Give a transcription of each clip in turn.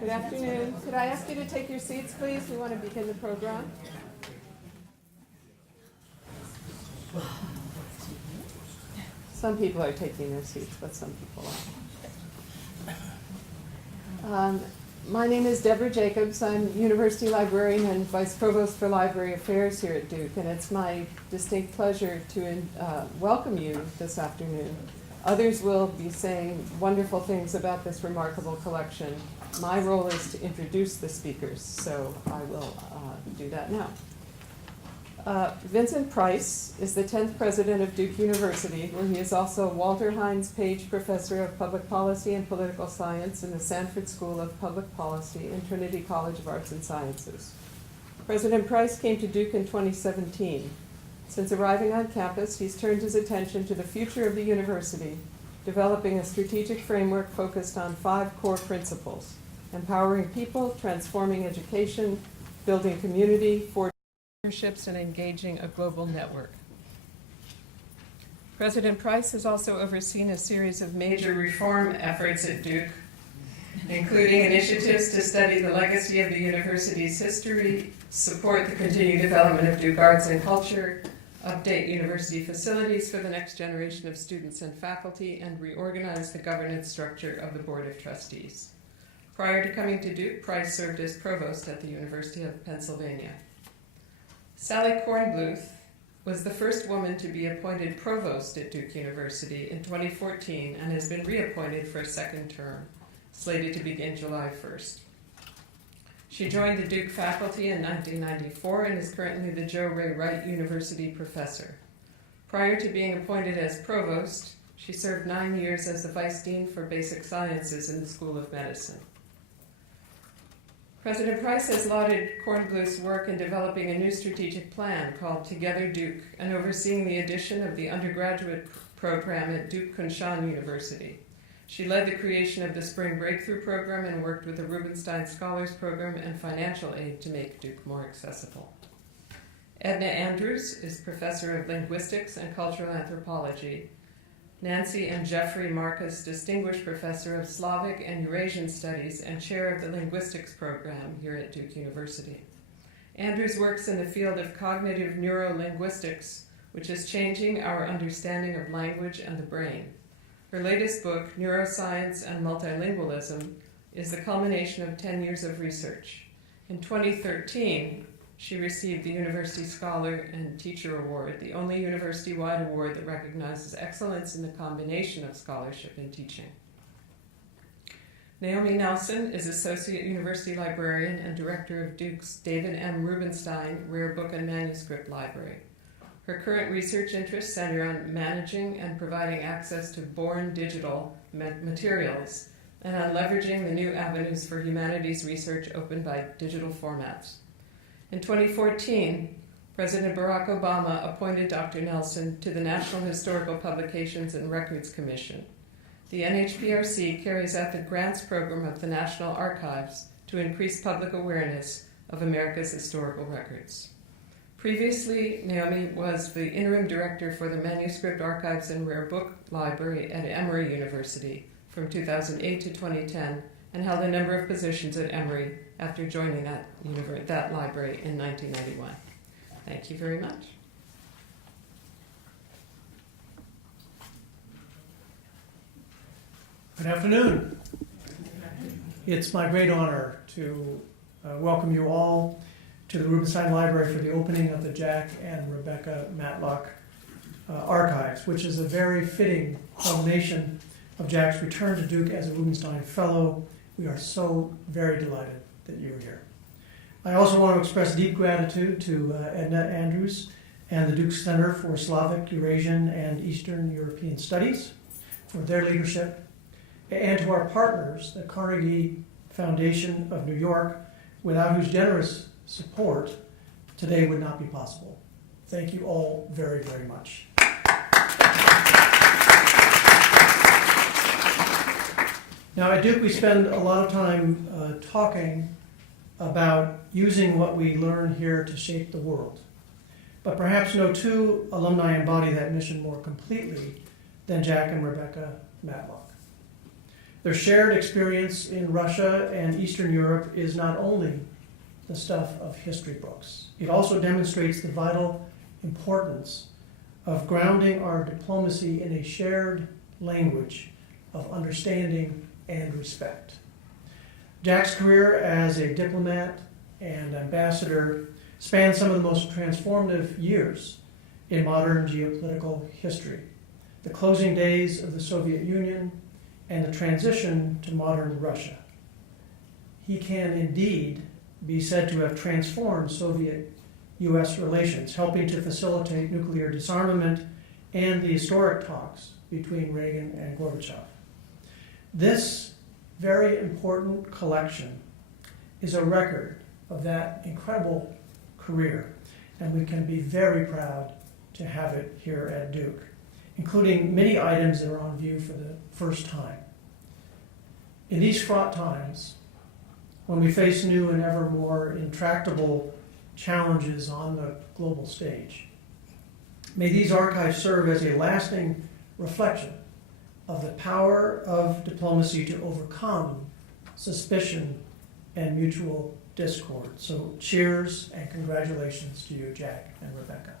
Good afternoon. Could I ask you to take your seats, please? We want to begin the program. Some people are taking their seats, but some people aren't. My name is Deborah Jacobs. I'm University Librarian and Vice Provost for Library Affairs here at Duke, and it's my distinct pleasure to welcome you this afternoon. Others will be saying wonderful things about this remarkable collection. My role is to introduce the speakers, so I will do that now. Vincent Price is the 10th president of Duke University, where he is also Walter Hines Page Professor of Public Policy and Political Science in the Sanford School of Public Policy and Trinity College of Arts and Sciences. President Price came to Duke in 2017. Since arriving on campus, he's turned his attention to the future of the university, developing a strategic framework focused on 5 core principles: empowering people, transforming education, building community, forging partnerships, and engaging a global network. President Price has also overseen a series of major reform efforts at Duke, including initiatives to study the legacy of the university's history, support the continued development of Duke arts and culture, update university facilities for the next generation of students and faculty, and reorganize the governance structure of the Board of Trustees. Prior to coming to Duke, Price served as provost at the University of Pennsylvania. Sally Kornbluth was the first woman to be appointed provost at Duke University in 2014 and has been reappointed for a second term, slated to begin July 1st. She joined the Duke faculty in 1994 and is currently the Joe Ray Wright University professor. Prior to being appointed as provost, she served 9 years as the vice dean for basic sciences in the School of Medicine. President Price has lauded Kornbluth's work in developing a new strategic plan called Together Duke and overseeing the addition of the undergraduate program at Duke Kunshan University. She led the creation of the Spring Breakthrough Program and worked with the Rubenstein Scholars Program and financial aid to make Duke more accessible. Edna Andrews is professor of linguistics and cultural anthropology. Nancy and Jeffrey Marcus, Distinguished Professor of Slavic and Eurasian Studies and Chair of the Linguistics Program here at Duke University. Andrews works in the field of cognitive neurolinguistics, which is changing our understanding of language and the brain. Her latest book, Neuroscience and Multilingualism, is the culmination of 10 years of research. In 2013, she received the University Scholar and Teacher Award, the only university-wide award that recognizes excellence in the combination of scholarship and teaching. Naomi Nelson is Associate University Librarian and Director of Duke's David M. Rubenstein Rare Book and Manuscript Library. Her current research interests center on managing and providing access to born digital materials and on leveraging the new avenues for humanities research opened by digital formats. In 2014, President Barack Obama appointed Dr. Nelson to the National Historical Publications and Records Commission. The NHPRC carries out the grants program of the National Archives to increase public awareness of America's historical records. Previously, Naomi was the interim director for the Manuscript Archives and Rare Book Library at Emory University from 2008 to 2010 and held a number of positions at Emory after joining that library in 1991. Thank you very much. Good afternoon. It's my great honor to welcome you all to the Rubenstein Library for the opening of the Jack and Rebecca Matlock archives, which is a very fitting culmination of Jack's return to Duke as a Rubenstein Fellow. We are so very delighted that you're here. I also want to express deep gratitude to Edna Andrews and the Duke Center for Slavic, Eurasian, and Eastern European Studies for their leadership, and to our partners, the Carnegie Foundation of New York, without whose generous support today would not be possible. Thank you all very, very much. Now at Duke we spend a lot of time talking about using what we learn here to shape the world. But perhaps no two alumni embody that mission more completely than Jack and Rebecca Matlock. Their shared experience in Russia and Eastern Europe is not only the stuff of history books. It also demonstrates the vital importance of grounding our diplomacy in a shared language of understanding and respect. Jack's career as a diplomat and ambassador spanned some of the most transformative years in modern geopolitical history: the closing days of the Soviet Union and the transition to modern Russia. He can indeed be said to have transformed Soviet-US relations, helping to facilitate nuclear disarmament and the historic talks between Reagan and Gorbachev. This very important collection is a record of that incredible career, and we can be very proud to have it here at Duke, including many items that are on view for the first time. In these fraught times, when we face new and ever more intractable challenges on the global stage, may these archives serve as a lasting reflection of the power of diplomacy to overcome suspicion and mutual discord. So cheers and congratulations to you, Jack and Rebecca.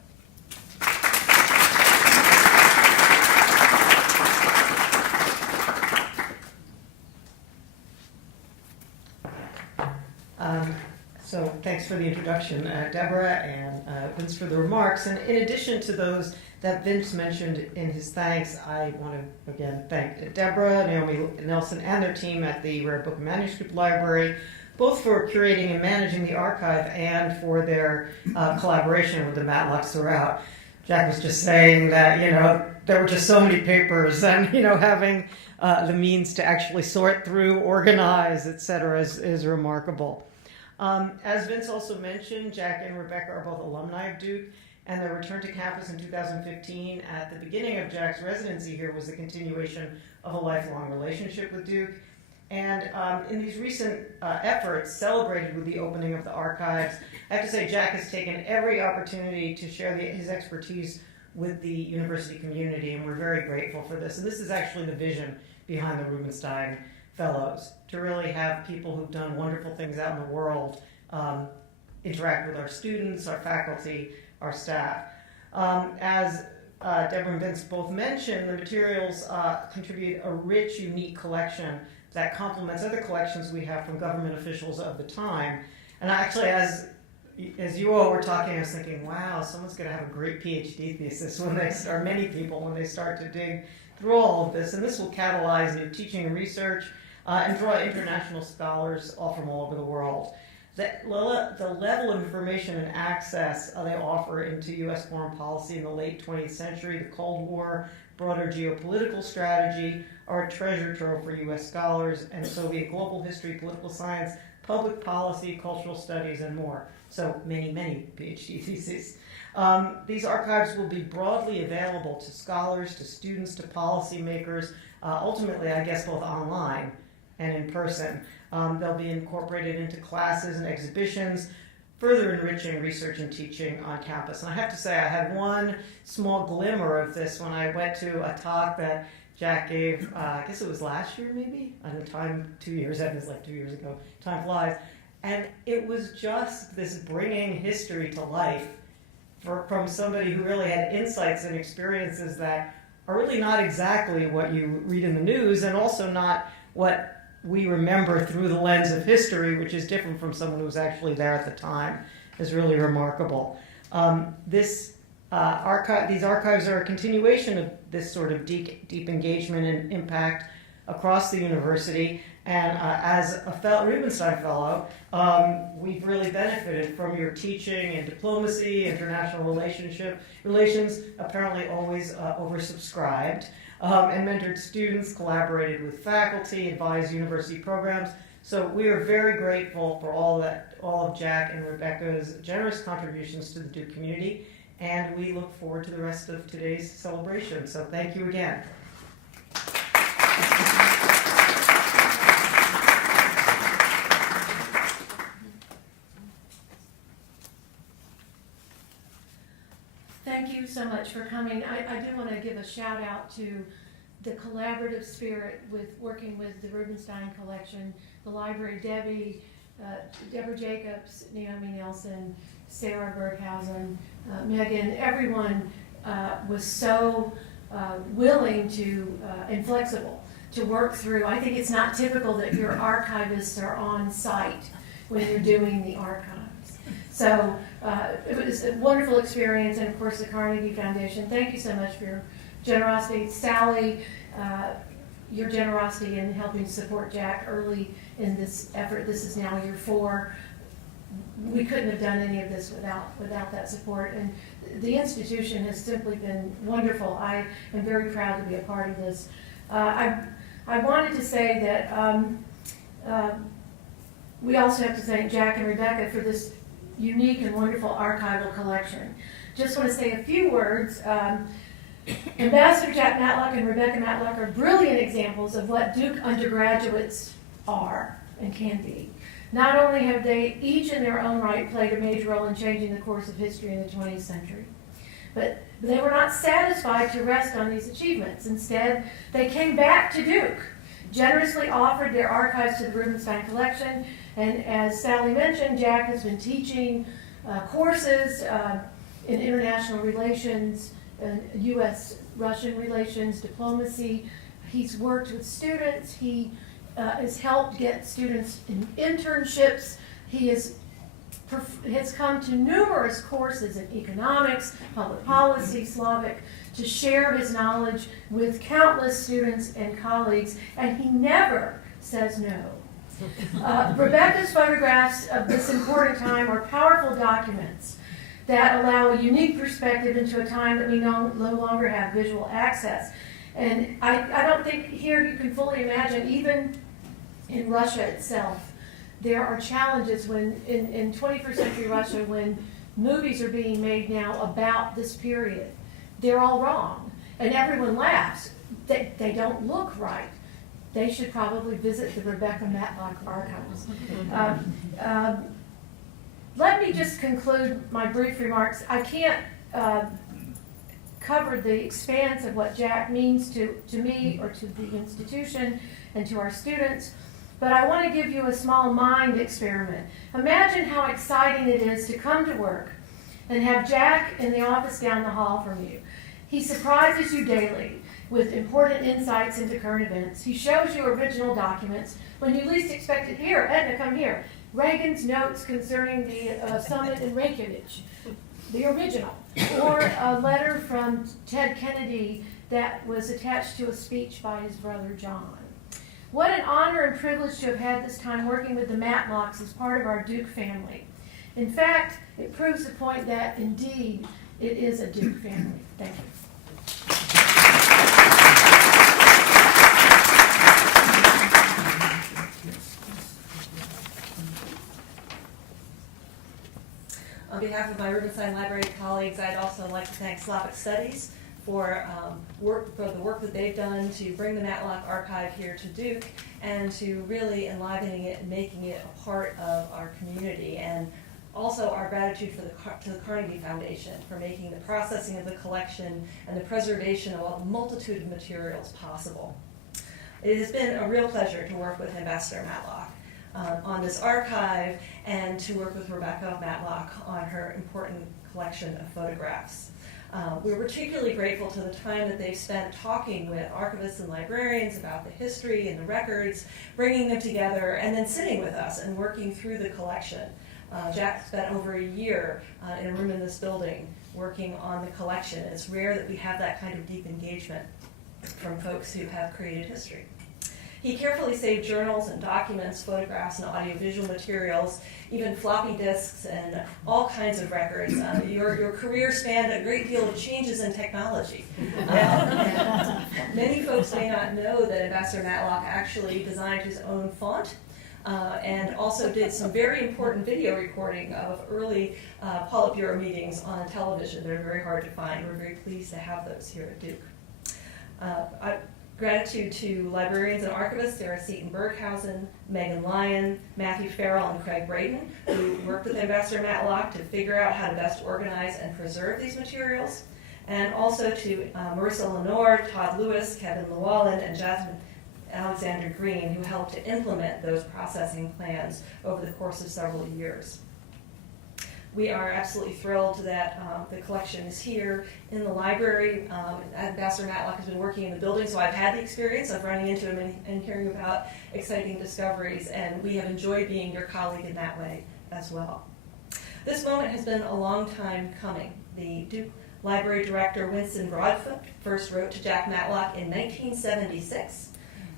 So thanks for the introduction, Deborah, and Vince for the remarks. And in addition to those that Vince mentioned in his thanks, I want to again thank Deborah, Naomi Nelson, and their team at the Rare Book and Manuscript Library, both for curating and managing the archive and for their collaboration with the Matlocks throughout. Jack was just saying that, there were just so many papers, and, having the means to actually sort through, organize, etc. is remarkable. As Vince also mentioned, Jack and Rebecca are both alumni of Duke, and their return to campus in 2015 at the beginning of Jack's residency here was a continuation of a lifelong relationship with Duke. And in these recent efforts celebrated with the opening of the archives, I have to say Jack has taken every opportunity to share his expertise with the university community, and we're very grateful for this. And this is actually the vision behind the Rubenstein Fellows, to really have people who've done wonderful things out in the world interact with our students, our faculty, our staff. As Deborah and Vince both mentioned, the materials contribute a rich, unique collection that complements other collections we have from government officials of the time. And actually, as you all were talking, I was thinking, wow, someone's going to have a great PhD thesis when they start, many people, when they start to dig through all of this. And this will catalyze new teaching and research and draw international scholars all from all over the world. The level of information and access they offer into U.S. foreign policy in the late 20th century, the Cold War, broader geopolitical strategy, are a treasure trove for U.S. scholars, and Soviet global history, political science, public policy, cultural studies, and more. So many, many PhD theses. These archives will be broadly available to scholars, to students, to policymakers, ultimately, I guess, both online and in person. They'll be incorporated into classes and exhibitions, further enriching research and teaching on campus. And I have to say, I had one small glimmer of this when I went to a talk that Jack gave, I guess it was last year maybe? I know time, 2 years, that was like 2 years ago, time flies. And it was just this bringing history to life from somebody who really had insights and experiences that are really not exactly what you read in the news, and also not what we remember through the lens of history, which is different from someone who was actually there at the time, is really remarkable. These archives are a continuation of this sort of deep engagement and impact across the university. And as a Rubenstein Fellow, we've really benefited from your teaching in diplomacy, international relations, apparently always oversubscribed, and mentored students, collaborated with faculty, advised university programs. So we are very grateful for all of Jack and Rebecca's generous contributions to the Duke community, and we look forward to the rest of today's celebration. So thank you again. Thank you so much for coming. I do want to give a shout out to the collaborative spirit with working with the Rubenstein collection, the library, Deborah Jacobs, Naomi Nelson, Sarah Berghausen, Megan, everyone was so willing to and flexible to work through. I think it's not typical that your archivists are on site when you're doing the archives. So it was a wonderful experience, and of course the Carnegie Foundation, thank you so much for your generosity. Sally, your generosity in helping support Jack early in this effort. This is now year 4. We couldn't have done any of this without that support, and the institution has simply been wonderful. I am very proud to be a part of this. I wanted to say that we also have to thank Jack and Rebecca for this unique and wonderful archival collection. Just want to say a few words. Ambassador Jack Matlock and Rebecca Matlock are brilliant examples of what Duke undergraduates are and can be. Not only have they each in their own right played a major role in changing the course of history in the 20th century, but they were not satisfied to rest on these achievements. Instead, they came back to Duke, generously offered their archives to the Rubenstein collection, and as Sally mentioned, Jack has been teaching courses in international relations, U.S.-Russian relations, diplomacy. He's worked with students. He has helped get students in internships. He has come to numerous courses in economics, public policy, Slavic, to share his knowledge with countless students and colleagues, and he never says no. Rebecca's photographs of this important time are powerful documents that allow a unique perspective into a time that we no longer have visual access. And I don't think here you can fully imagine, even in Russia itself, there are challenges when in 21st century Russia, when movies are being made now about this period. They're all wrong, and everyone laughs. They don't look right. They should probably visit the Rebecca Matlock archives. Let me just conclude my brief remarks. I can't cover the expanse of what Jack means to me or to the institution and to our students, but I want to give you a small mind experiment. Imagine how exciting it is to come to work and have Jack in the office down the hall from you. He surprises you daily with important insights into current events. He shows you original documents when you least expect it. Here, Edna, come here. Reagan's notes concerning the summit in Reykjavik, the original. Or a letter from Ted Kennedy that was attached to a speech by his brother John. What an honor and privilege to have had this time working with the Matlocks as part of our Duke family. In fact, it proves the point that, indeed, it is a Duke family. Thank you. On behalf of my Rubenstein Library colleagues, I'd also like to thank Slavic Studies for the work that they've done to bring the Matlock archive here to Duke and to really enlivening it and making it a part of our community. And also our gratitude to the Carnegie Foundation for making the processing of the collection and the preservation of a multitude of materials possible. It has been a real pleasure to work with Ambassador Matlock on this archive and to work with Rebecca Matlock on her important collection of photographs. We're particularly grateful to the time that they've spent talking with archivists and librarians about the history and the records, bringing them together, and then sitting with us and working through the collection. Jack spent over a year in a room in this building working on the collection. It's rare that we have that kind of deep engagement from folks who have created history. He carefully saved journals and documents, photographs and audiovisual materials, even floppy disks and all kinds of records. Your career spanned a great deal of changes in technology. Many folks may not know that Ambassador Matlock actually designed his own font and also did some very important video recording of early Politburo meetings on television. They're very hard to find. We're very pleased to have those here at Duke. Gratitude to librarians and archivists, Sarah Seton Berghausen, Megan Lyon, Matthew Farrell, and Craig Braden, who worked with Ambassador Matlock to figure out how to best organize and preserve these materials. and also to Marissa Lenore, Todd Lewis, Kevin Llewellyn, and Jasmine Alexander Green, who helped to implement those processing plans over the course of several years. We are absolutely thrilled that the collection is here in the library. Ambassador Matlock has been working in the building, so I've had the experience of running into him and hearing about exciting discoveries, and we have enjoyed being your colleague in that way as well. This moment has been a long time coming. The Duke Library Director Winston Broadfoot first wrote to Jack Matlock in 1976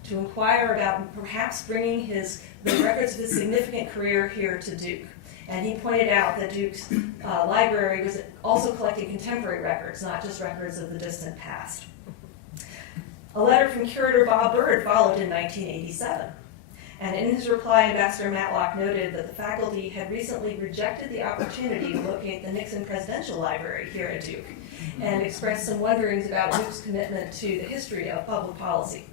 to inquire about perhaps bringing the records of his significant career here to Duke. And he pointed out that Duke's library was also collecting contemporary records, not just records of the distant past. A letter from curator Bob Bird followed in 1987. And in his reply, Ambassador Matlock noted that the faculty had recently rejected the opportunity to locate the Nixon Presidential Library here at Duke and expressed some wonderings about Duke's commitment to the history of public policy.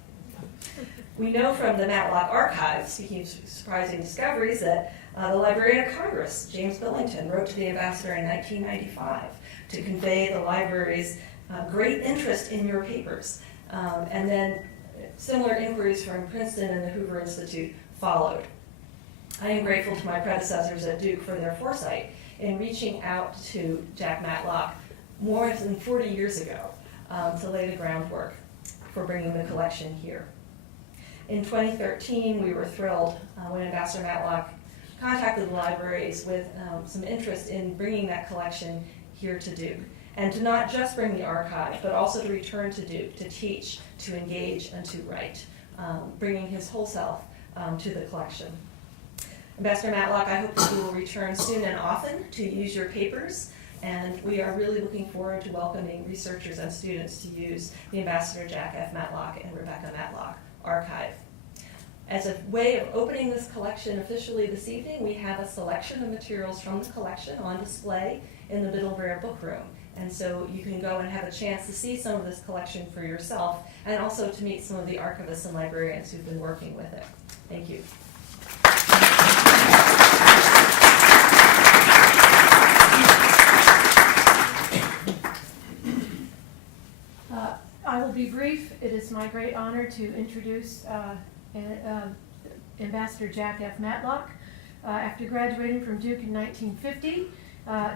We know from the Matlock archives, speaking of surprising discoveries, that the Librarian of Congress, James Billington, wrote to the ambassador in 1995 to convey the library's great interest in your papers. And then similar inquiries from Princeton and the Hoover Institute followed. I am grateful to my predecessors at Duke for their foresight in reaching out to Jack Matlock more than 40 years ago to lay the groundwork for bringing the collection here. In 2013, we were thrilled when Ambassador Matlock contacted the libraries with some interest in bringing that collection here to Duke, and to not just bring the archive, but also to return to Duke, to teach, to engage, and to write, bringing his whole self to the collection. Ambassador Matlock, I hope that you will return soon and often to use your papers, and we are really looking forward to welcoming researchers and students to use the Ambassador Jack F. Matlock and Rebecca Matlock archive. As a way of opening this collection officially this evening, we have a selection of materials from the collection on display in the Middlebrare Book Room. And so you can go and have a chance to see some of this collection for yourself, and also to meet some of the archivists and librarians who've been working with it. Thank you. I will be brief. It is my great honor to introduce Ambassador Jack F. Matlock. After graduating from Duke in 1950,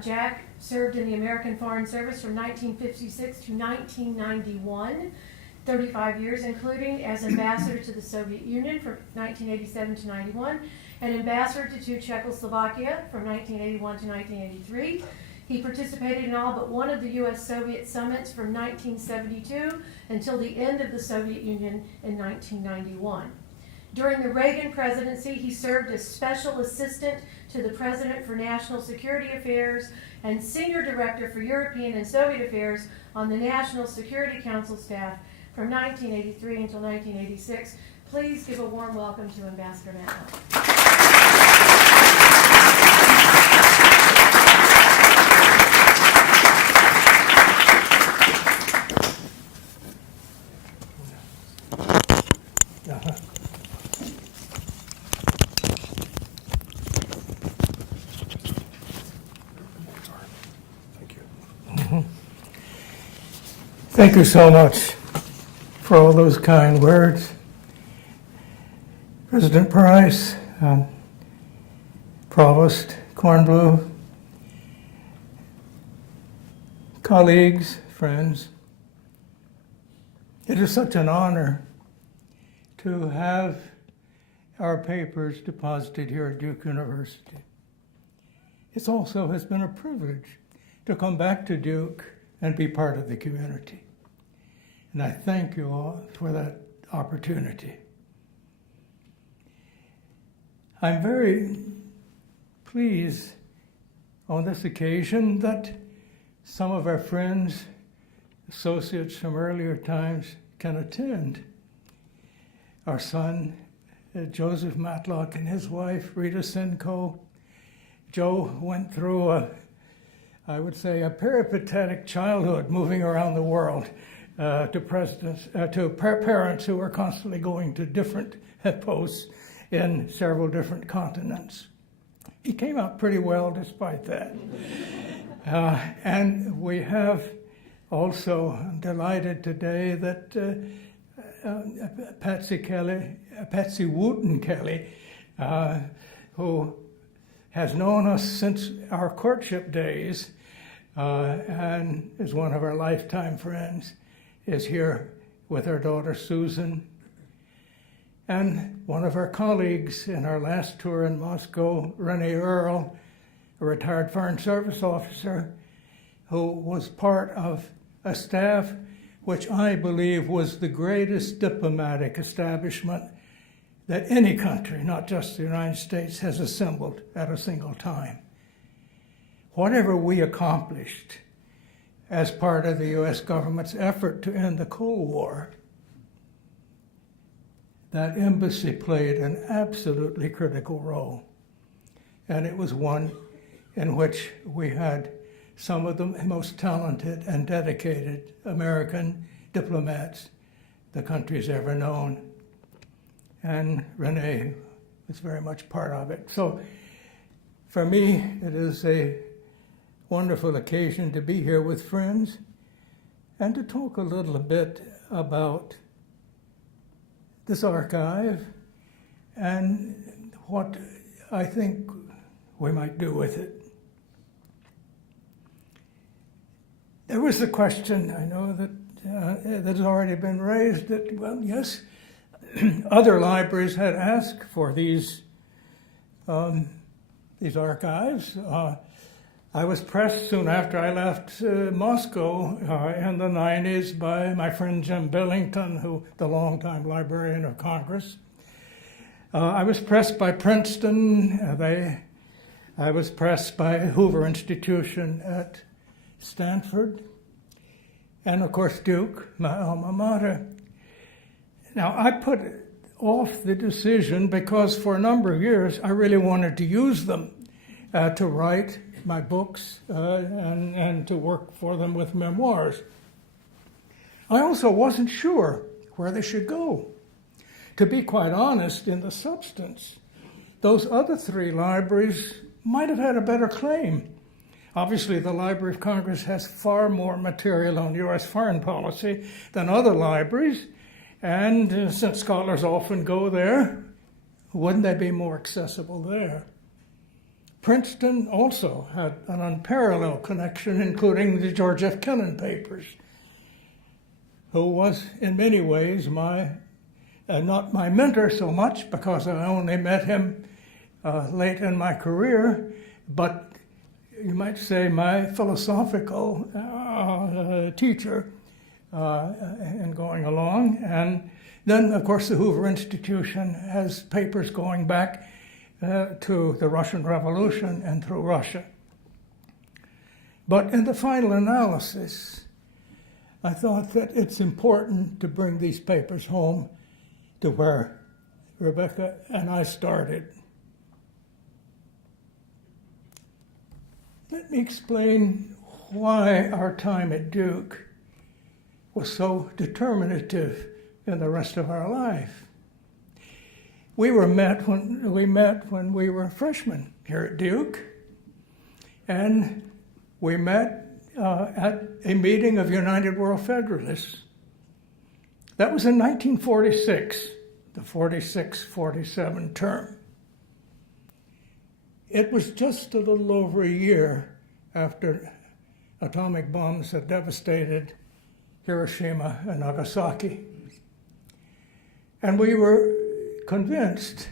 Jack served in the American Foreign Service from 1956 to 1991, 35 years, including as ambassador to the Soviet Union from 1987 to 91, and ambassador to Czechoslovakia from 1981 to 1983. He participated in all but one of the U.S.-Soviet summits from 1972 until the end of the Soviet Union in 1991. During the Reagan presidency, he served as Special Assistant to the President for National Security Affairs and Senior Director for European and Soviet Affairs on the National Security Council staff from 1983 until 1986. Please give a warm welcome to Ambassador Matlock. Thank you so much for all those kind words. President Price, Provost Kornblue, colleagues, friends, it is such an honor to have our papers deposited here at Duke University. It also has been a privilege to come back to Duke and be part of the community. And I thank you all for that opportunity. I'm very pleased on this occasion that some of our friends, associates from earlier times can attend. Our son, Joseph Matlock, and his wife, Rita Sinco. Joe went through I would say, a peripatetic childhood moving around the world to parents who were constantly going to different posts in several different continents. He came out pretty well despite that. And we have Also, I'm delighted today that Patsy Wooten Kelly, who has known us since our courtship days and is one of our lifetime friends, is here with her daughter Susan. And one of our colleagues in our last tour in Moscow, Renee Earle, a retired Foreign Service officer, who was part of a staff which I believe was the greatest diplomatic establishment that any country, not just the United States, has assembled at a single time. Whatever we accomplished as part of the U.S. government's effort to end the Cold War, that embassy played an absolutely critical role. And it was one in which we had some of the most talented and dedicated American diplomats the country's ever known. And Renee was very much part of it. So for me, it is a wonderful occasion to be here with friends and to talk a little bit about this archive and what I think we might do with it. There was the question, I know, that has already been raised, that, well, yes, other libraries had asked for these archives. I was pressed soon after I left Moscow in the 90s by my friend Jim Billington, the longtime Librarian of Congress. I was pressed by Princeton. I was pressed by Hoover Institution at Stanford, and of course Duke, my alma mater. Now, I put off the decision because for a number of years I really wanted to use them to write my books and to work for them with memoirs. I also wasn't sure where they should go. To be quite honest, in the substance, those other three libraries might have had a better claim. Obviously, the Library of Congress has far more material on U.S. foreign policy than other libraries, and since scholars often go there, wouldn't they be more accessible there? Princeton also had an unparalleled connection, including the George F. Kennan papers, who was in many ways not my mentor so much because I only met him late in my career, but you might say my philosophical teacher in going along. And then, of course, the Hoover Institution has papers going back to the Russian Revolution and through Russia. But in the final analysis, I thought that it's important to bring these papers home to where Rebecca and I started. Let me explain why our time at Duke was so determinative in the rest of our life. We met when we were freshmen here at Duke, and we met at a meeting of United World Federalists. That was in 1946, the 46-47 term. It was just a little over a year after atomic bombs had devastated Hiroshima and Nagasaki. And we were convinced,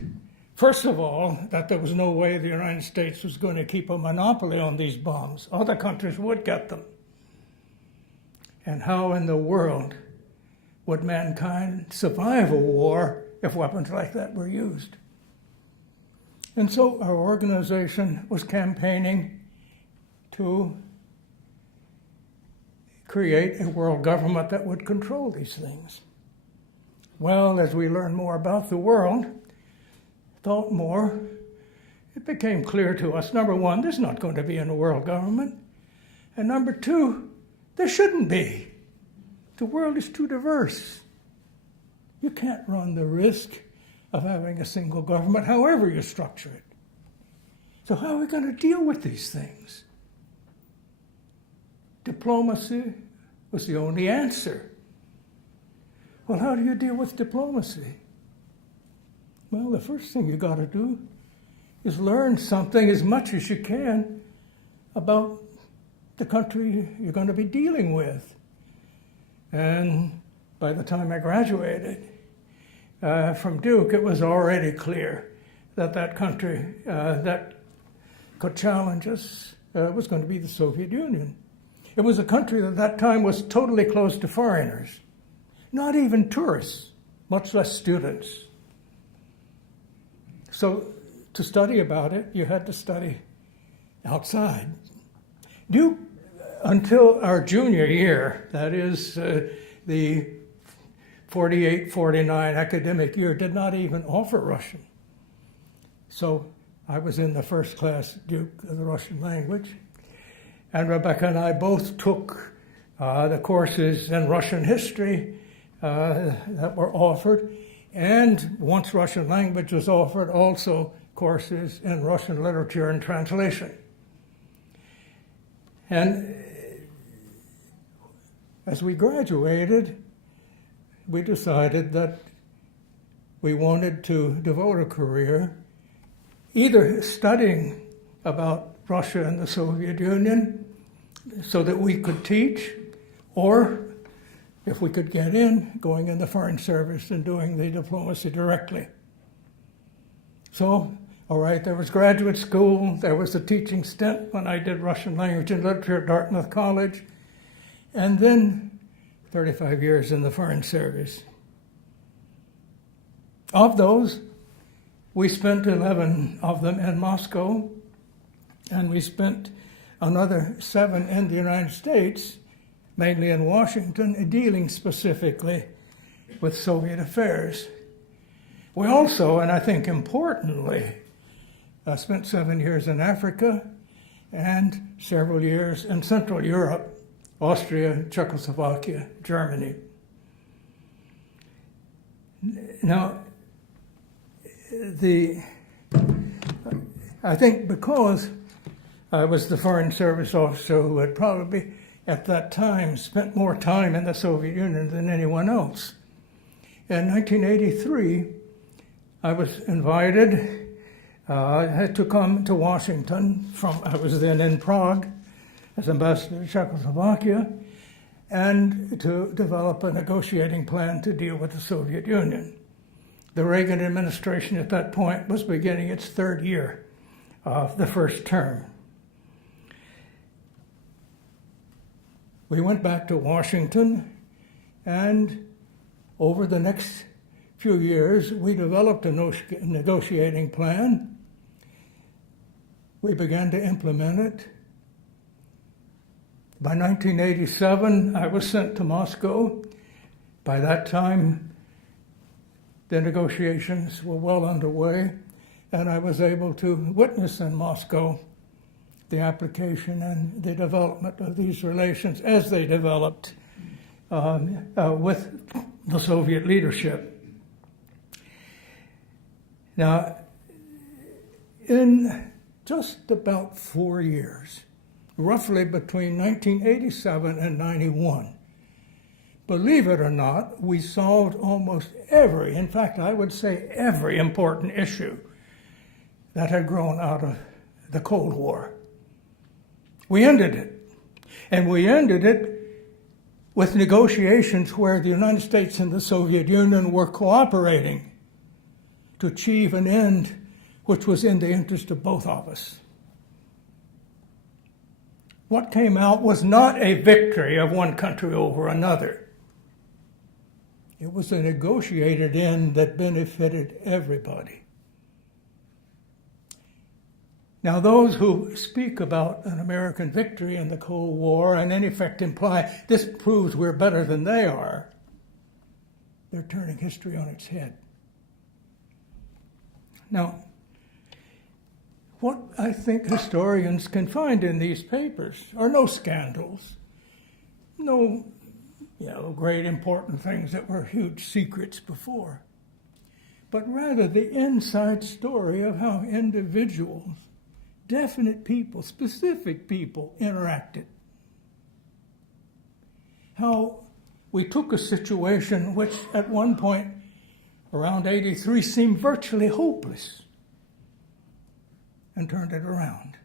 first of all, that there was no way the United States was going to keep a monopoly on these bombs. Other countries would get them. And how in the world would mankind survive a war if weapons like that were used? And so our organization was campaigning to create a world government that would control these things. Well, as we learned more about the world, thought more, it became clear to us, number one, there's not going to be a world government. And number two, there shouldn't be. The world is too diverse. You can't run the risk of having a single government, however you structure it. So how are we going to deal with these things? Diplomacy was the only answer. Well, how do you deal with diplomacy? Well, the first thing you got to do is learn something as much as you can about the country you're going to be dealing with. And by the time I graduated from Duke, it was already clear that that country that could challenge us was going to be the Soviet Union. It was a country that at that time was totally closed to foreigners, not even tourists, much less students. So to study about it, you had to study outside. Duke, until our junior year, that is the 48-49 academic year, did not even offer Russian. So I was in the first class at Duke of the Russian language, and Rebecca and I both took the courses in Russian history that were offered, and once Russian language was offered, also courses in Russian literature and translation. And as we graduated, we decided that we wanted to devote a career either studying about Russia and the Soviet Union so that we could teach, or if we could get in, going in the Foreign Service and doing the diplomacy directly. So, all right, there was graduate school, there was a teaching stint when I did Russian language and literature at Dartmouth College, and then 35 years in the Foreign Service. Of those, we spent 11 of them in Moscow, and we spent another 7 in the United States, mainly in Washington, dealing specifically with Soviet affairs. We also, and I think importantly, spent 7 years in Africa and several years in Central Europe, Austria, Czechoslovakia, Germany. Now, I think because I was the Foreign Service officer who had probably at that time spent more time in the Soviet Union than anyone else. In 1983, I was invited to come to Washington I was then in Prague as ambassador to Czechoslovakia, and to develop a negotiating plan to deal with the Soviet Union. The Reagan administration at that point was beginning its 3rd year of the first term. We went back to Washington, and over the next few years, we developed a negotiating plan. We began to implement it. By 1987, I was sent to Moscow. By that time, the negotiations were well underway, and I was able to witness in Moscow the application and the development of these relations as they developed with the Soviet leadership. Now, in just about 4 years, roughly between 1987 and 91, believe it or not, we solved almost every, in fact, I would say every important issue that had grown out of the Cold War. We ended it. And we ended it with negotiations where the United States and the Soviet Union were cooperating to achieve an end which was in the interest of both of us. What came out was not a victory of one country over another. It was a negotiated end that benefited everybody. Now, those who speak about an American victory in the Cold War and in effect imply this proves we're better than they are, they're turning history on its head. Now, what I think historians can find in these papers are no scandals, no great important things that were huge secrets before, but rather the inside story of how individuals, definite people, specific people interacted. how we took a situation which at one point, around 83, seemed virtually hopeless and turned it around.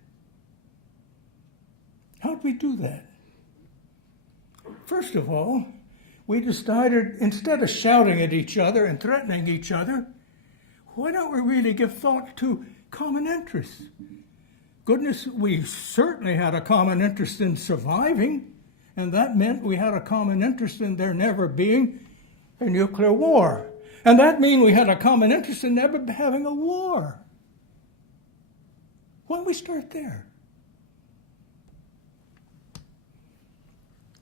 How did we do that? First of all, we decided, instead of shouting at each other and threatening each other, why don't we really give thought to common interests? Goodness, we certainly had a common interest in surviving, and that meant we had a common interest in there never being a nuclear war. And that meant we had a common interest in never having a war. Why don't we start there?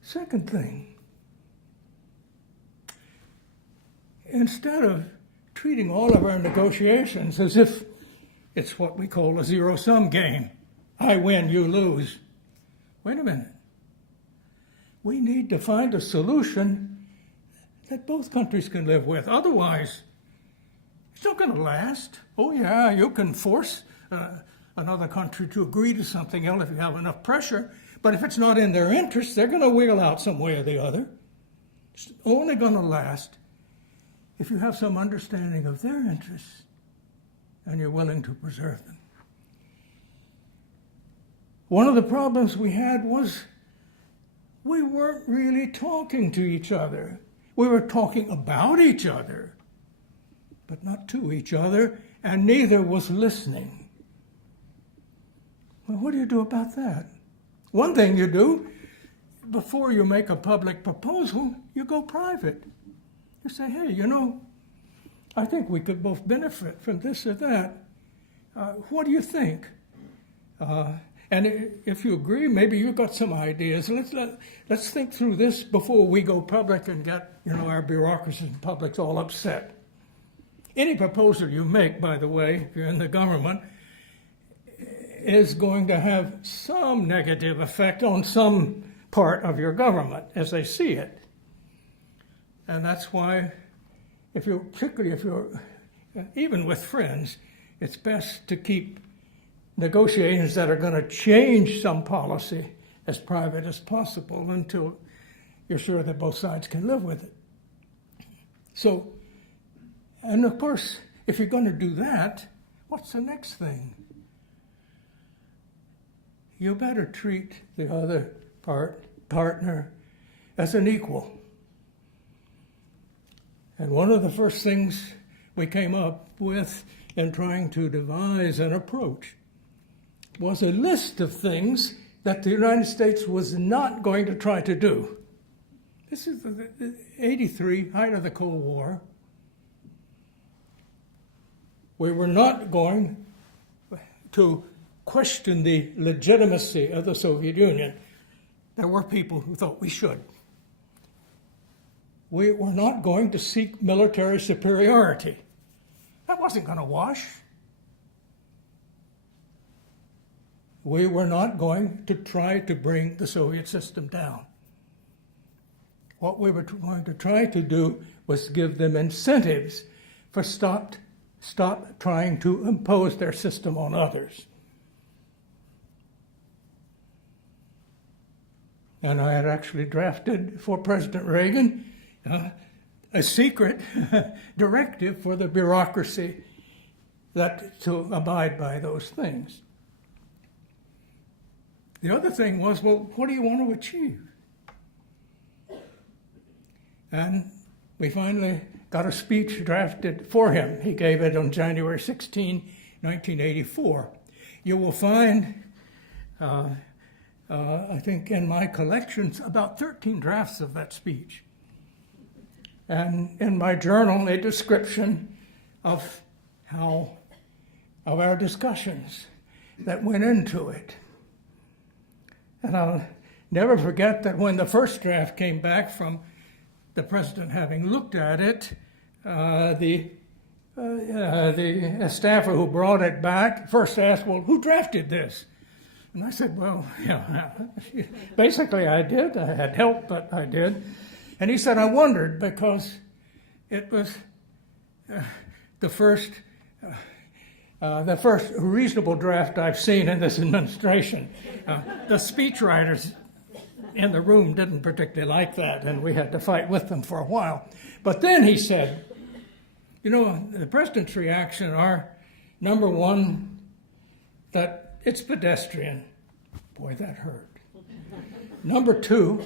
Second thing, instead of treating all of our negotiations as if it's what we call a zero-sum game, I win, you lose. Wait a minute. We need to find a solution that both countries can live with. Otherwise, it's not going to last. Oh yeah, you can force another country to agree to something else if you have enough pressure, but if it's not in their interest, they're going to wiggle out some way or the other. It's only going to last if you have some understanding of their interests and you're willing to preserve them. One of the problems we had was we weren't really talking to each other. We were talking about each other, but not to each other, and neither was listening. Well, what do you do about that? One thing you do, before you make a public proposal, you go private. You say, hey, I think we could both benefit from this or that. What do you think? And if you agree, maybe you've got some ideas. Let's think through this before we go public and get our bureaucracy and publics all upset. Any proposal you make, by the way, if you're in the government, is going to have some negative effect on some part of your government as they see it. And that's why, particularly if you're, even with friends, it's best to keep negotiations that are going to change some policy as private as possible until you're sure that both sides can live with it. So, and of course, if you're going to do that, what's the next thing? You better treat the other partner as an equal. And one of the first things we came up with in trying to devise an approach was a list of things that the United States was not going to try to do. This is the 83, height of the Cold War. We were not going to question the legitimacy of the Soviet Union. There were people who thought we should. We were not going to seek military superiority. That wasn't going to wash. We were not going to try to bring the Soviet system down. What we were going to try to do was give them incentives for stop trying to impose their system on others. And I had actually drafted for President Reagan a secret directive for the bureaucracy to abide by those things. The other thing was, well, what do you want to achieve? And we finally got a speech drafted for him. He gave it on January 16, 1984. You will find, I think in my collections, about 13 drafts of that speech. And in my journal, a description of our discussions that went into it. And I'll never forget that when the first draft came back from the president having looked at it, the staffer who brought it back first asked, well, who drafted this? And I said, well, basically I did. I had help, but I did. And he said, I wondered because it was the first reasonable draft I've seen in this administration. The speechwriters in the room didn't particularly like that, and we had to fight with them for a while. But then he said, the president's reaction are, number one, that it's pedestrian. Boy, that hurt. Number two,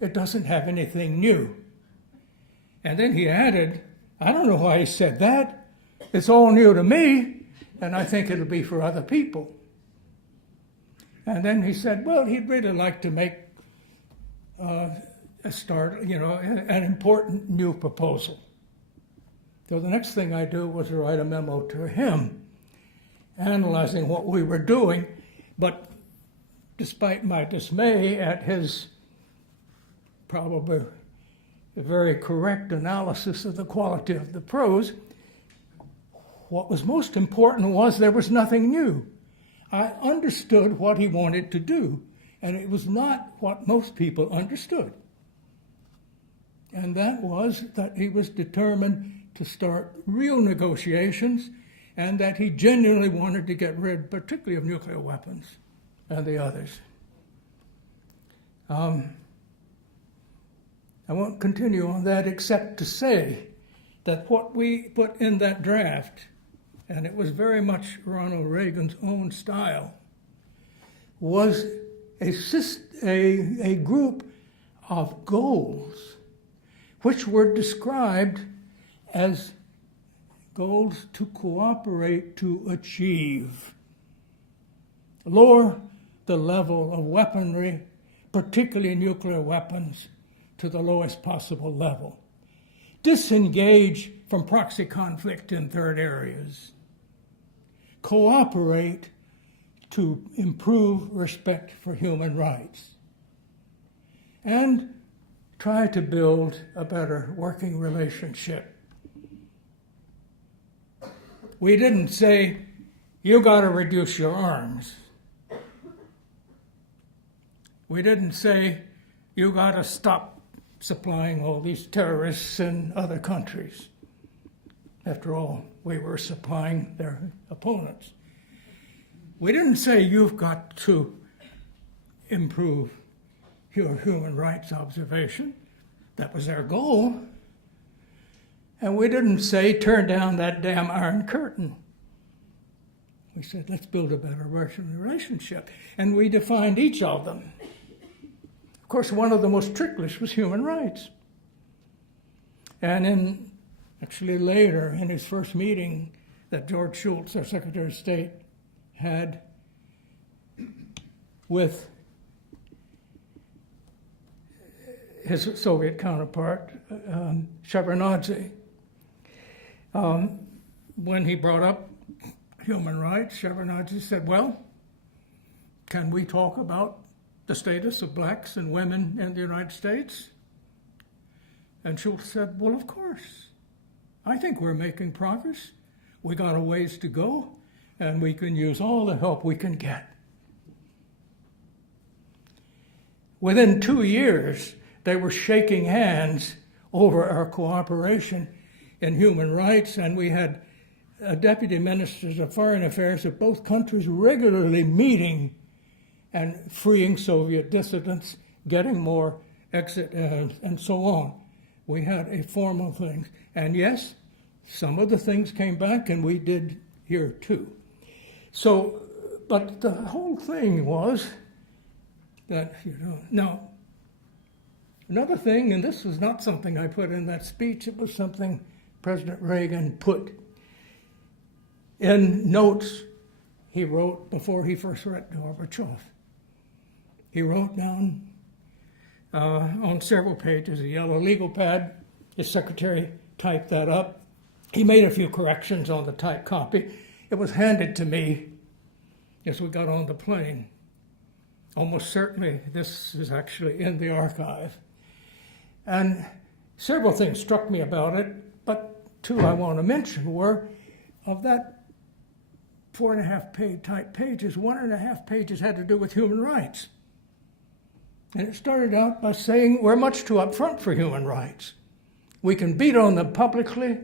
it doesn't have anything new. And then he added, I don't know why he said that. It's all new to me, and I think it'll be for other people. And then he said, well, he'd really like to make an important new proposal. So the next thing I do was write a memo to him, analyzing what we were doing, but despite my dismay at his probably very correct analysis of the quality of the prose, what was most important was there was nothing new. I understood what he wanted to do, and it was not what most people understood. And that was that he was determined to start real negotiations, and that he genuinely wanted to get rid, particularly of nuclear weapons and the others. I won't continue on that except to say that what we put in that draft, and it was very much Ronald Reagan's own style, was a group of goals which were described as goals to cooperate to achieve. Lower the level of weaponry, particularly nuclear weapons, to the lowest possible level. Disengage from proxy conflict in third areas. Cooperate to improve respect for human rights. And try to build a better working relationship. We didn't say, you got to reduce your arms. We didn't say, you got to stop supplying all these terrorists in other countries. After all, we were supplying their opponents. We didn't say, you've got to improve your human rights observation. That was our goal. And we didn't say, turn down that damn Iron Curtain. We said, let's build a better working relationship. And we defined each of them. Of course, one of the most ticklish was human rights. And actually later, in his first meeting that George Shultz, our Secretary of State, had with his Soviet counterpart, Shevardnadze, when he brought up human rights, Shevardnadze said, well, can we talk about the status of blacks and women in the United States? And Schultz said, well, of course. I think we're making progress. We got a ways to go, and we can use all the help we can get. Within 2 years, they were shaking hands over our cooperation in human rights, and we had deputy ministers of foreign affairs of both countries regularly meeting and freeing Soviet dissidents, getting more exit, and so on. We had a formal thing. And yes, some of the things came back, and we did here too. So, but the whole thing was that, now, another thing, and this was not something I put in that speech, it was something President Reagan put in notes he wrote before he first met Gorbachev. He wrote down on several pages, a yellow legal pad. His secretary typed that up. He made a few corrections on the typed copy. It was handed to me as we got on the plane. Almost certainly this is actually in the archive. And several things struck me about it, but two I want to mention were, of that 4.5 page type pages, 1.5 pages had to do with human rights. And it started out by saying we're much too upfront for human rights. We can beat on them publicly,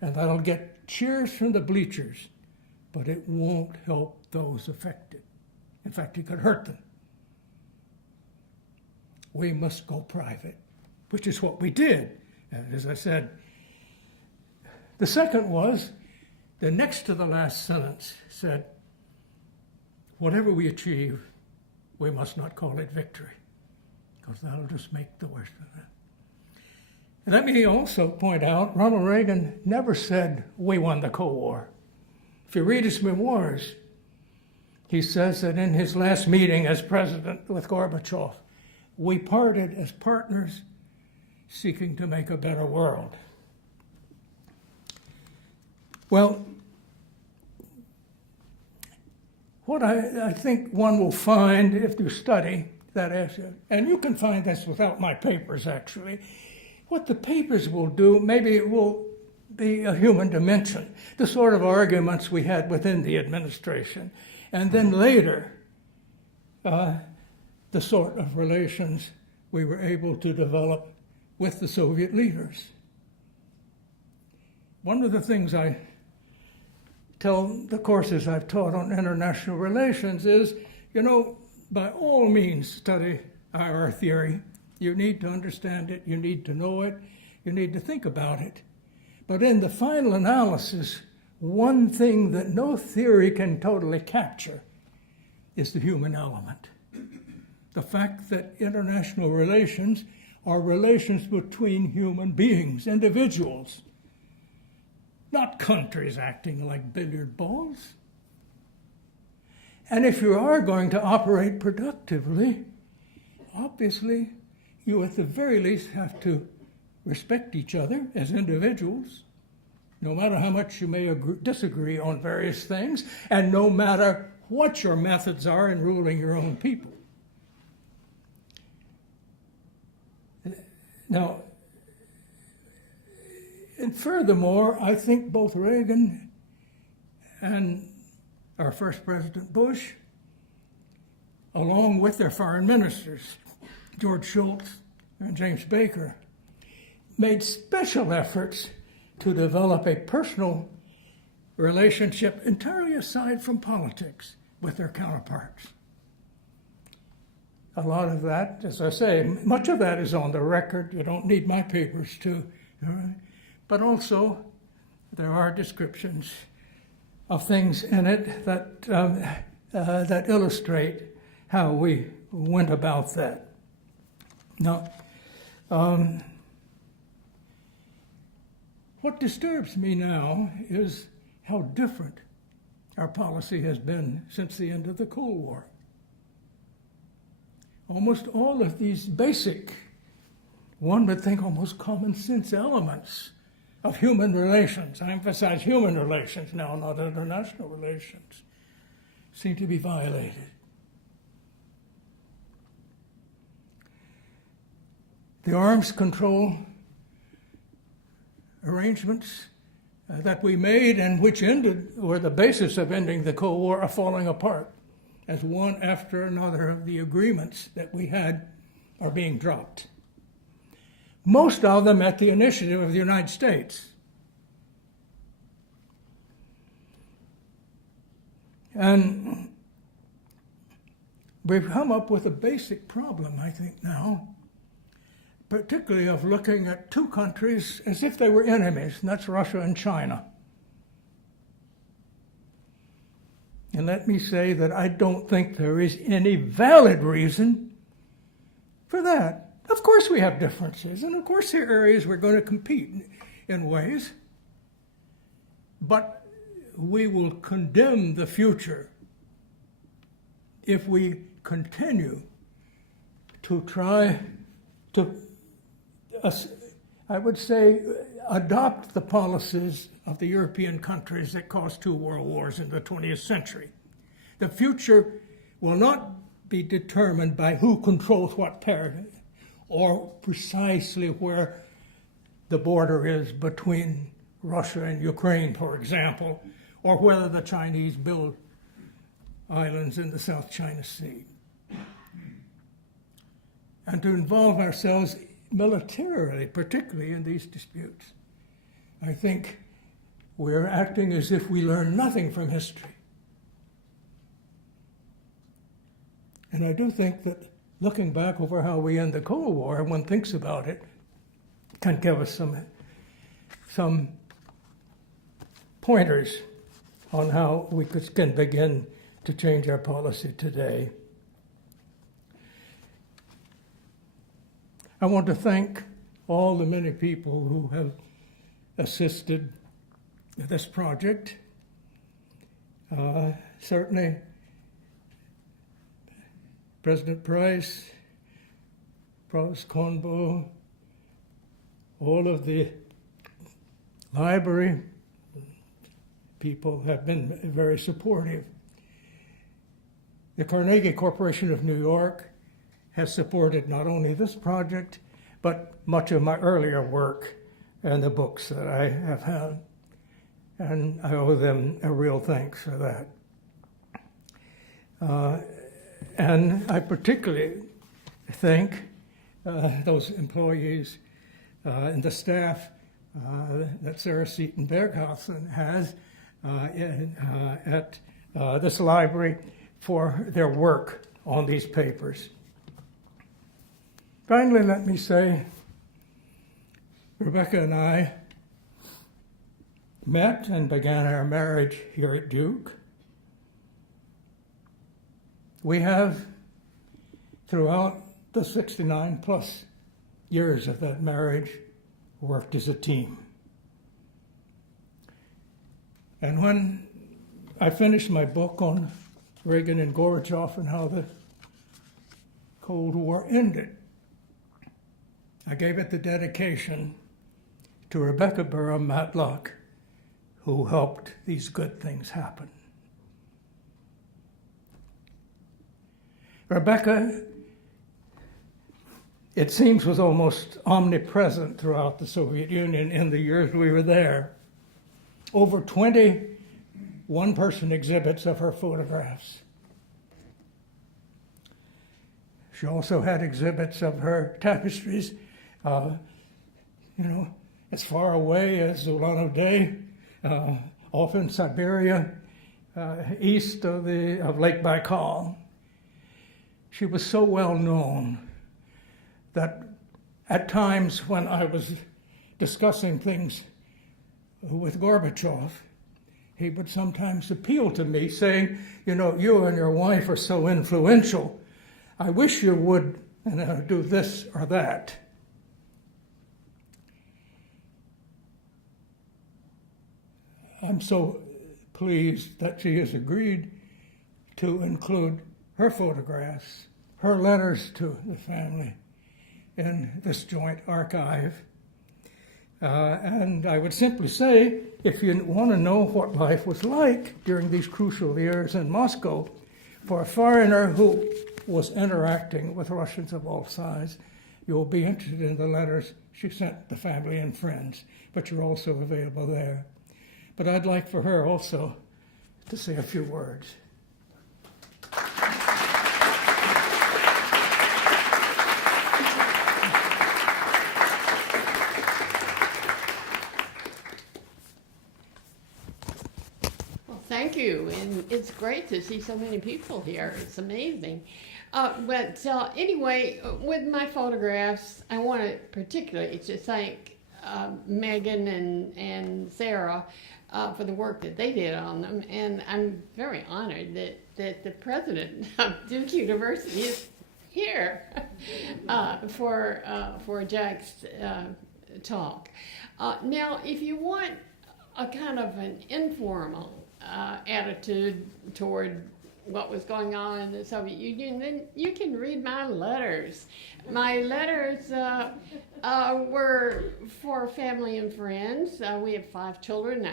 and that'll get cheers from the bleachers, but it won't help those affected. In fact, it could hurt them. we must go private, which is what we did, as I said. The second was, the next to the last sentence said, whatever we achieve, we must not call it victory, because that'll just make the worst of it. And let me also point out, Ronald Reagan never said, we won the Cold War. If you read his memoirs, he says that in his last meeting as president with Gorbachev, we parted as partners seeking to make a better world. Well, what I think one will find if you study that essay, and you can find this without my papers actually, what the papers will do, maybe it will be a human dimension, the sort of arguments we had within the administration, and then later, the sort of relations we were able to develop with the Soviet leaders. One of the things I tell the courses I've taught on international relations is, by all means study our theory. You need to understand it, you need to know it, you need to think about it. But in the final analysis, one thing that no theory can totally capture is the human element. The fact that international relations are relations between human beings, individuals, not countries acting like billiard balls. And if you are going to operate productively, obviously, you at the very least have to respect each other as individuals, no matter how much you may disagree on various things, and no matter what your methods are in ruling your own people. Now, and furthermore, I think both Reagan and our first President Bush, along with their foreign ministers, George Shultz and James Baker, made special efforts to develop a personal relationship entirely aside from politics with their counterparts. A lot of that, as I say, much of that is on the record. You don't need my papers to, but also there are descriptions of things in it that illustrate how we went about that. Now, what disturbs me now is how different our policy has been since the end of the Cold War. Almost all of these basic, one would think almost common sense elements of human relations, I emphasize human relations now, not international relations, seem to be violated. The arms control arrangements that we made and which were the basis of ending the Cold War are falling apart as one after another of the agreements that we had are being dropped. Most of them at the initiative of the United States. And we've come up with a basic problem, I think, now, particularly of looking at two countries as if they were enemies, and that's Russia and China. And let me say that I don't think there is any valid reason for that. Of course we have differences, and of course there are areas we're going to compete in ways, but we will condemn the future if we continue to try to, I would say, adopt the policies of the European countries that caused 2 world wars in the 20th century. The future will not be determined by who controls what territory or precisely where the border is between Russia and Ukraine, for example, or whether the Chinese build islands in the South China Sea. And to involve ourselves militarily, particularly in these disputes, I think we're acting as if we learn nothing from history. And I do think that looking back over how we end the Cold War, one thinks about it, can give us some pointers on how we can begin to change our policy today. I want to thank all the many people who have assisted this project. Certainly, President Price, Provost Cornbull, all of the library people have been very supportive. The Carnegie Corporation of New York has supported not only this project, but much of my earlier work and the books that I have had. And I owe them a real thanks for that. And I particularly thank those employees and the staff that Sarah Seaton Berghausen has at this library for their work on these papers. Finally, let me say, Rebecca and I met and began our marriage here at Duke. We have, throughout the 69 plus years of that marriage, worked as a team. And when I finished my book on Reagan and Gorbachev and how the Cold War ended, I gave it the dedication to Rebecca Burham Matlock, who helped these good things happen. Rebecca, it seems, was almost omnipresent throughout the Soviet Union in the years we were there. Over 20 one-person exhibits of her photographs. She also had exhibits of her tapestries, as far away as Ulan-Ude, off in Siberia, east of Lake Baikal. She was so well known that at times when I was discussing things with Gorbachev, he would sometimes appeal to me saying, you and your wife are so influential. I wish you would do this or that. I'm so pleased that she has agreed to include her photographs, her letters to the family in this joint archive. And I would simply say, if you want to know what life was like during these crucial years in Moscow, for a foreigner who was interacting with Russians of all sides, you'll be interested in the letters she sent the family and friends, but you're also available there. But I'd like for her also to say a few words. Thank you, and it's great to see so many people here. It's amazing. Anyway, with my photographs, I want to particularly to thank Megan and Sarah for the work that they did on them, and I'm very honored that the president of Duke University is here for Jack's talk. Now, if you want a kind of an informal attitude toward what was going on in the Soviet Union, then you can read my letters. My letters were for family and friends. We have 5 children.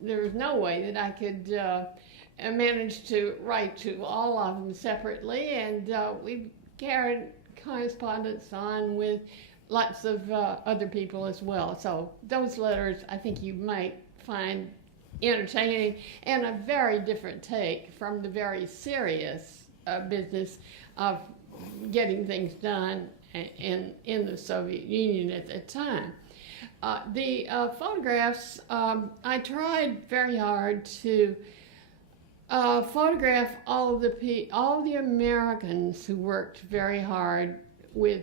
There was no way that I could manage to write to all of them separately, and we carried correspondence on with lots of other people as well. So those letters I think you might find entertaining and a very different take from the very serious business of getting things done in the Soviet Union at the time. The photographs, I tried very hard to photograph all the Americans who worked very hard with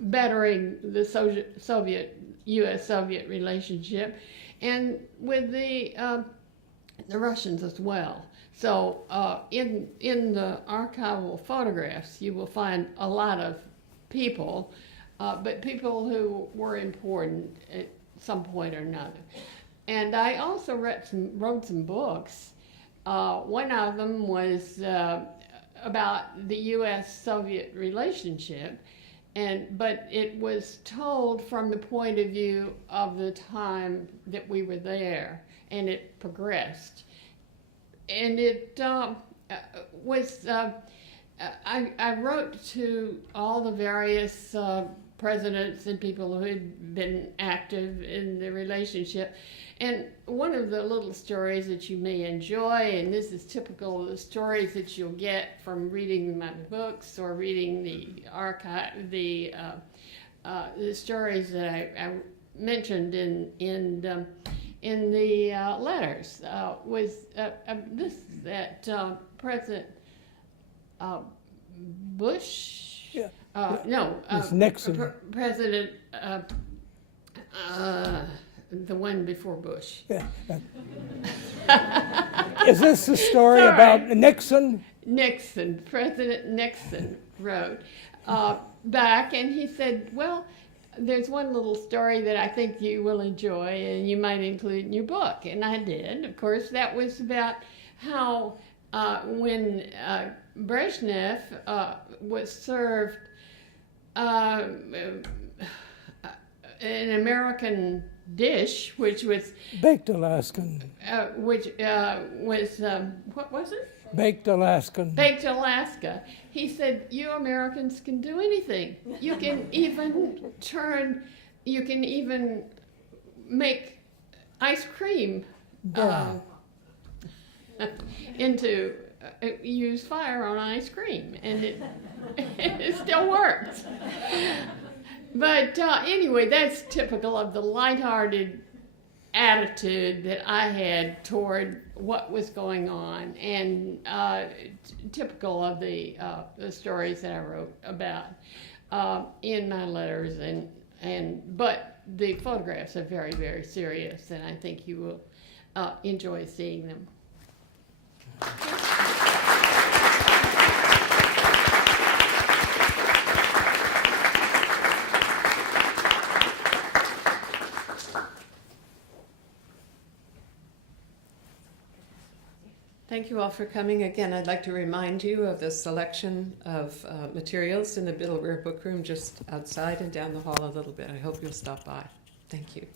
bettering the U.S.-Soviet relationship, and with the Russians as well. So in the archival photographs, you will find a lot of people, but people who were important at some point or another. And I also wrote some books. One of them was about the U.S.-Soviet relationship, but it was told from the point of view of the time that we were there, and it progressed. And it was, I wrote to all the various presidents and people who had been active in the relationship. And one of the little stories that you may enjoy, and this is typical of the stories that you'll get from reading my books or reading the archive, the stories that I mentioned in the letters, was this, that President Bush, Yeah. no, It's Nixon. President, the one before Bush. Yeah. Is this the story Sorry. about Nixon? Nixon, President Nixon wrote back, and he said, well, there's one little story that I think you will enjoy and you might include in your book. And I did. Of course, that was about how when Brezhnev was served an American dish, which was Baked Alaskan. was what was it? Baked Alaskan. Baked Alaska. He said, you Americans can do anything. You can even make ice cream into, use fire on ice cream, and it still works. But anyway, that's typical of the lighthearted attitude that I had toward what was going on, and typical of the stories that I wrote about in my letters, but the photographs are very, very serious, and I think you will enjoy seeing them. Thank you all for coming. Again, I'd like to remind you of the selection of materials in the Middle-Rear Book Room just outside and down the hall a little bit. I hope you'll stop by. Thank you.